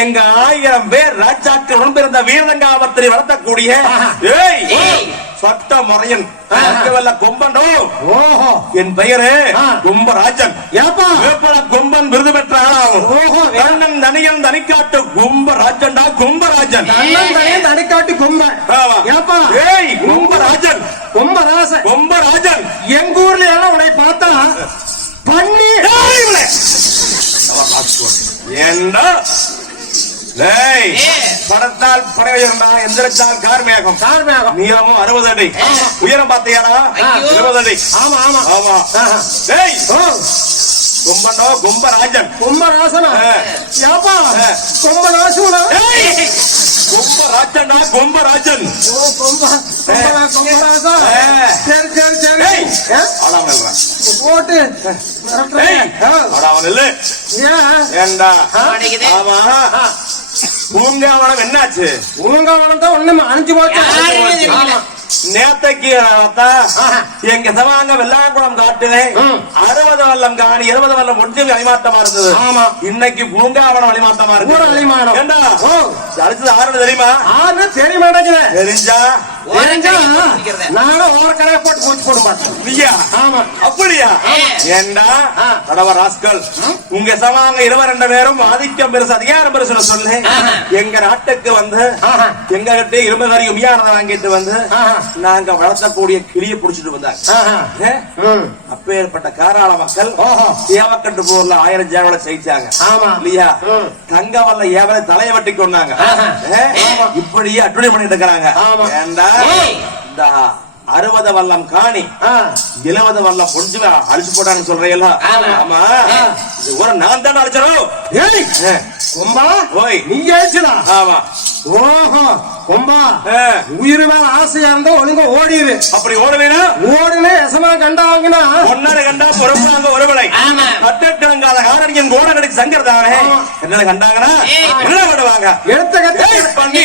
எங்க ஆயிரம் பேர் ராஜாக்கள் பிறந்த வீரதங்காவத்தை வளர்த்தக்கூடிய. சட்ட முறையன் கொம்பனோ? ஓஹோ. என் பெயரு ஏப்பா. வேப்பல கொம்பன் விருது பெற்ற ஆளாகும் ஓஹோ கண்ணன் தனியன் தனிக்காட்டு கும்பராஜன்டா கும்பராஜன். தன்னந்தனே நடுக்காட்டு கொம்ப ஆமா. ஏப்பா. ஏய் கும்பராஜன். கொம்ப ராச கும்பராஜன். எங்க ஊர்ல எல்லாம் உன்னை பார்த்தா பண்ணி ஏய், இவளே. அவ பாஸ்போர்ட். ஏண்டா டேய், படத்தால் பறவை இருந்தா எந்திரத்தால் கார்மேகம். கார்மேகம். நீளமும் அறுபது அடி. உயரம் பார்த்தியாடா? ஐயோ. இருபது அடி. ஆமா ஆமா. ஆமா. ஓ கும்பனோ கும்பராஜன். கொம்ப ராசனா ஆ. ஏப்பா ஆ. கொம்ப ராசுனா ஏய், கும்பராஜன்டா கும்பராஜன். ஓ கொம்ப கொம்ப ரா- கொம்ப ராசா ஆ. சரி சரி சரி. ஏய். ஆடாம இல்லடா. போட்டு. ஏய். ஆடாம இல்ல. ஆமா. பூங்காவனம் என்னாச்சு உங்க வளர்ந்தா ஒண்ணுமே அணிஞ்சு போச்சு. நேத்தைக்கு. எங்க சமாங்க வெள்ளாங்குளம் காட்டுல ம். அறுபது வல்லம் காணி இருபது வல்லம் முடிஞ்சு வழிமாட்டமா இருந்தது ஆமா. இன்னைக்கு பூங்காவனம் வழிமாட்டமா இருக்கு ஊர வழிமாடம். ஏண்டா ஓ. அடுத்தது ஆறு தெரியுமா ஆனா தெரிய மாட்டேங்குது தெரிஞ்சா தெரிஞ்சா ஓரக்கடையை பிடிக்கிறத. நானும் ஓரக்கடையை போட்டு பூச்சி போட மாட்டேன் நீயா ஆமா அப்படியா ஆமா. ஏண்டா ஆ. கடவர் ராஸ்கல் உங்க சமாங்க இருவர் ரெண்டு பேரும் ஆதிக்கம் பெருசு அதிகாரம் பெருசு சொல்லு. எங்க நாட்டுக்கு வந்து. எங்க கிட்ட உமியானதை வாங்கிட்டு வந்து. நாங்க வளர்த்தக்கூடிய கிளிய புடிச்சிட்டு வந்தாங்க. அப்பேற்பட்ட காராள மக்கள் ஓஹோ. ஏவக்கட்டு போர்ல ஆயிரம் ஜேவலை ஜெயிச்சாங்க ஆமா. இல்லையா. தங்க வல்ல ஏவலை தலையை வெட்டி கொண்டாங்க. இப்படியே அட்டுணை பண்ணிட்டு இருக்கிறாங்க ஆமா. ஏண்டா. இந்த அறுபது வல்லம் காணி ஆ. இலவத வல்லம் கொஞ்ச அழிச்சு போட்டான்னு சொல்றீங்களா ஆமா. இது ஒரு நான் தானே அழிச்சிடும் ஏய் கொம்பா ஓய். நீ ஏச்சுடா ஆமா ஓஹோ கொம்பா. உயிர் மேல ஆசையா இருந்தா ஒழுங்கா ஓடிடு அப்படி ஓடலைனா? ஓடுனே எசமா கண்டாங்கன்னா ஒன்னரை கண்டா பொறுப்பாங்க ஒருவளை ஆமா. கட்டக்கிழங்காத காரணியன் கோட கடிச்சு சங்கர் தானே? ஆமா. என்ன கண்டாங்கன்னா. என்ன பண்ணுவாங்க? எடுத்த ஏய், பண்ணி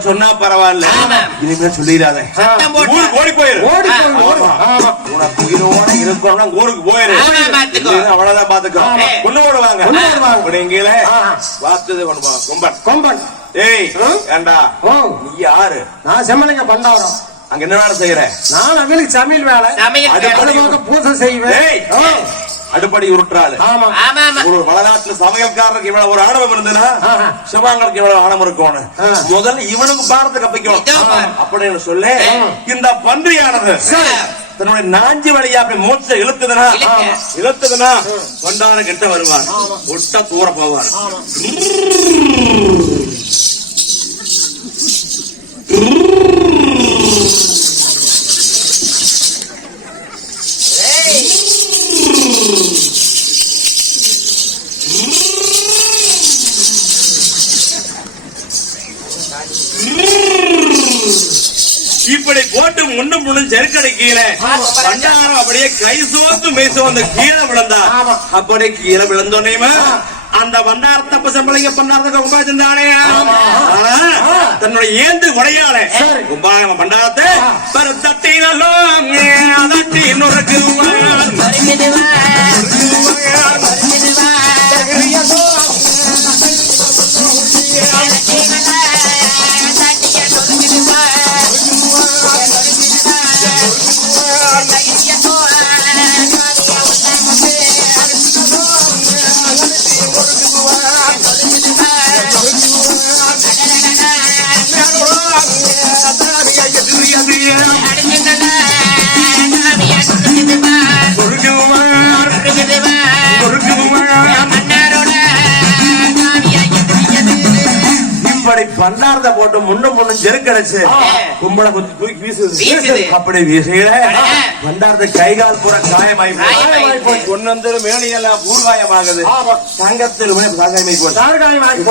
சொன்னா பரவாயில்ல. ஆமா. இனிமே சொல்லிடாத. ஊருக்கு ஓடி போயிரு. ஓடி உனக்கு உயிரோட இருக்கணும்னா ஊருக்கு போயிரு. அவ்வளவுதான் பாத்துக்கோ. கொண்டு ஆஹா. வாத்துது கொண்டு போவாங்க கொம்பன். கொம்பன். ஏய்? ஏண்டா? நீ யாரு? நான் செம்மலிங்க பண்டாரம். அங்க என்ன வேலை செய்யற? நான் அவளுக்கு சமையல் வேலை. பூசை செய்வேன். அடுப்படி உருட்டுறாள் ஒரு வளநாட்டுல சமையல்காரருக்கு இவ்வளவு ஒரு ஆணவம் இருந்ததுன்னா. சிவாங்களுக்கு இவ்வளவு ஆணவம் இருக்கணும் ஆ. முதல்ல இவனுக்கு பாரத்தை கப்பிக்கணும். அப்படின்னு சொல்லி இந்த பன்றியானது. தன்னுடைய நாஞ்சி வழியா அப்படி மூச்சை. ஆமா. இழுத்துதுன்னா கொண்டான கிட்ட வருவார். ஒட்ட தூர போவார். போட்டு முன்னும் முன்னும் செருக்கடை கீழே பண்டாரம் அப்படியே கை சோத்து மெய் சோந்து கீழே விழுந்தா. அப்படியே கீழே விழுந்தோன்னேமா அந்த பண்டாரத்தை அப்ப சம்பளிங்க பண்டாரத்துக்கு கும்பாஜன் தானே தன்னுடைய ஏந்து உடையாள. சரி. கும்பாக பண்டாரத்தை பரு தட்டினலோ தட்டி நுறுக்குவார் போட்டு முன்னும் ஜெருக்கடைச்சு கும்பலை தூக்கி வீசுது. அப்படி வீசுகிற. பண்டாரத்தை கை கால் பூரா காயமாயி. ஒன்னு வந்து மேனியெல்லாம் பூர்வாயமாகுது. தங்கத்தில்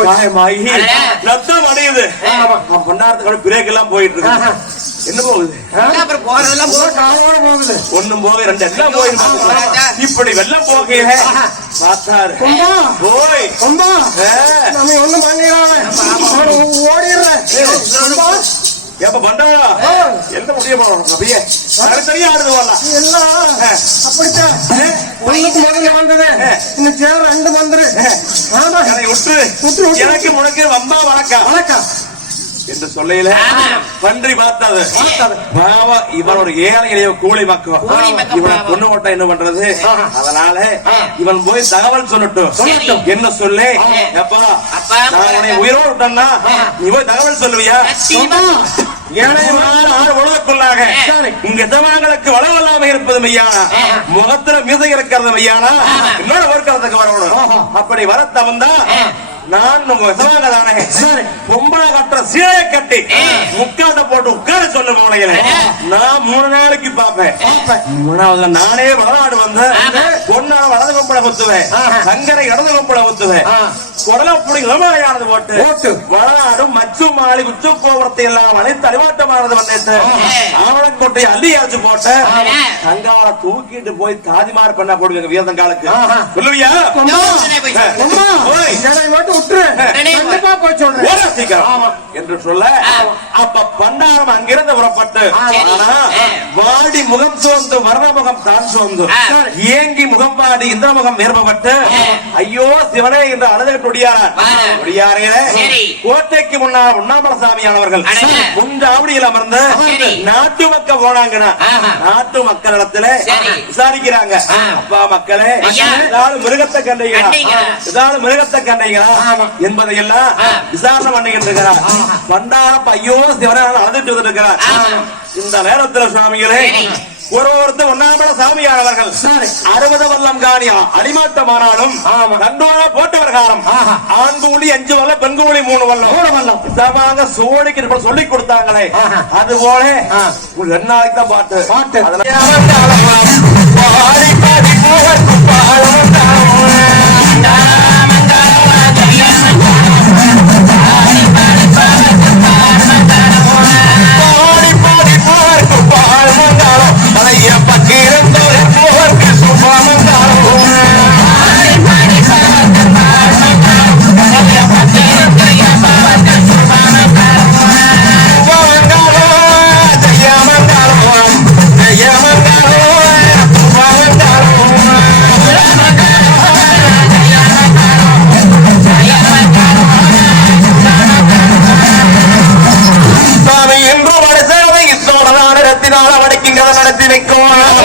காயமாகி. ரத்தம் அடையுது. பண்டாரத்துக்கு பிரேக் எல்லாம் போயிட்டு. இருக்கு என்ன போகுது? அப்புறம் போறதெல்லாம் காலோட போகுது. ஒண்ணும் போக ரெண்டு எல்லாம் போயிருக்கு ஆமா. இப்படி வெள்ளம் போகையில பார்த்தாரு. கொம்பா. போய். நம்ம ஒண்ணும் பண்ணிடாத ஓடிடுறேன் பண்டாரா ஆ. எந்த முடிய போறோம் அப்படியே. தனித்தனியா ஆடுது வரலாம் எல்லாம் அப்படித்தான். ஒண்ணுக்கு முதல்ல வந்தது. இன்னும் சேர ரெண்டு வந்துரு ஆமா. என்னை விட்டு. விட்டு, விட்டு. எனக்கு உனக்கு வம்பா வணக்கம் வணக்கம் என்று சொல்லையில. பன்றி பார்த்தது. பாவா இவன் ஒரு ஏழை எளிய கூலி மக்கள் இவனை. கொண்டு போட்டா என்ன பண்றது? அதனால இவன் போய் தகவல் சொல்லட்டும். சொல்லட்டும். என்ன சொல்லு. அப்பா நான் உன்னை உயிரோடு விட்டேன்னா நீ போய் தகவல் சொல்லுவியா? உலகக்குள்ளாக. இங்க வளவல்லாம இருப்பது மையானா? முகத்துல மீசை இருக்கிறது மையானா? இன்னொரு ஒருக்கிறதுக்கு வரணும். அப்படி வர தவந்தா நான் உங்க விசவாக தானே சரி. பொம்பளை கட்டுற சீலையை கட்டி முக்காட்ட போட்டு உட்கார சொல்ல போனையில நான் மூணு நாளைக்கு பாப்பேன் மூணாவது நானே வளநாடு வந்தேன். பொண்ணால வலது கொம்பளை குத்துவேன். சங்கரை இடது கொம்பளை குத்துவேன். குடல புடி இளமலையானது போட்டு போட்டு. வளநாடும் மச்சு மாளி உச்சு கோபுரத்தை எல்லாம் அனைத்து அறிவாட்டமானது பண்ணிட்டு ஆவணக்கோட்டை அள்ளி அரைச்சு போட்டு சங்கால தூக்கிட்டு போய் தாதிமார் பண்ண போடுவீங்க வீரதங்காலுக்கு. சொல்லுவியா? கண்டிப்பா போய் சொல்றேன் என்று சொல்ல அப்ப பண்டாரம் அங்கிருந்து புறப்பட்டு ஆனா வாடி முகம் சோர்ந்து வர்ண முகம் தான் சோர்ந்து. ஏங்கி முகம் பாடி இந்த முகம் நேர்மப்பட்டு ஐயோ சிவனே என்று அழுத கொடியார். கோட்டைக்கு முன்னால் உண்ணாமலசாமியானவர்கள் அடடே. முன்றாவடியில் அமர்ந்து. நாட்டு மக்கள் போனாங்கன்னா. நாட்டு மக்களிடத்துல சரி. விசாரிக்கிறாங்க. அப்பா மக்களே. ஏதாவது மிருகத்தை கண்டீங்களா? ஏதாவது மிருகத்தை கண்டீங்களா என்பதையெல்லாம். விசாரணை பண்ணிக்கிட்டு இருக்கிறார் பண்டாரப்ப ஐயோ சிவனான அழுதுட்டு இருக்கிறார். இந்த நேரத்துல சுவாமிகளே. ஒரு ஒருத்தர் ஒன்னாமல சாமியானவர்கள். அறுபது வல்லம் காணியா அடிமாட்டமானாலும் ஆமா. ரெண்டோட போட்டவர் காலம் ஆஹா. ஆண் கூலி அஞ்சு வல்லம் பெண் கூலி மூணு வல்லம் மூணு வல்லம். சமாங்க சோழிக்கு சொல்லி கொடுத்தாங்களே. அது போல. ஒரு ரெண்டு நாளைக்கு தான் பாட்டு பாட்டு. panic going on.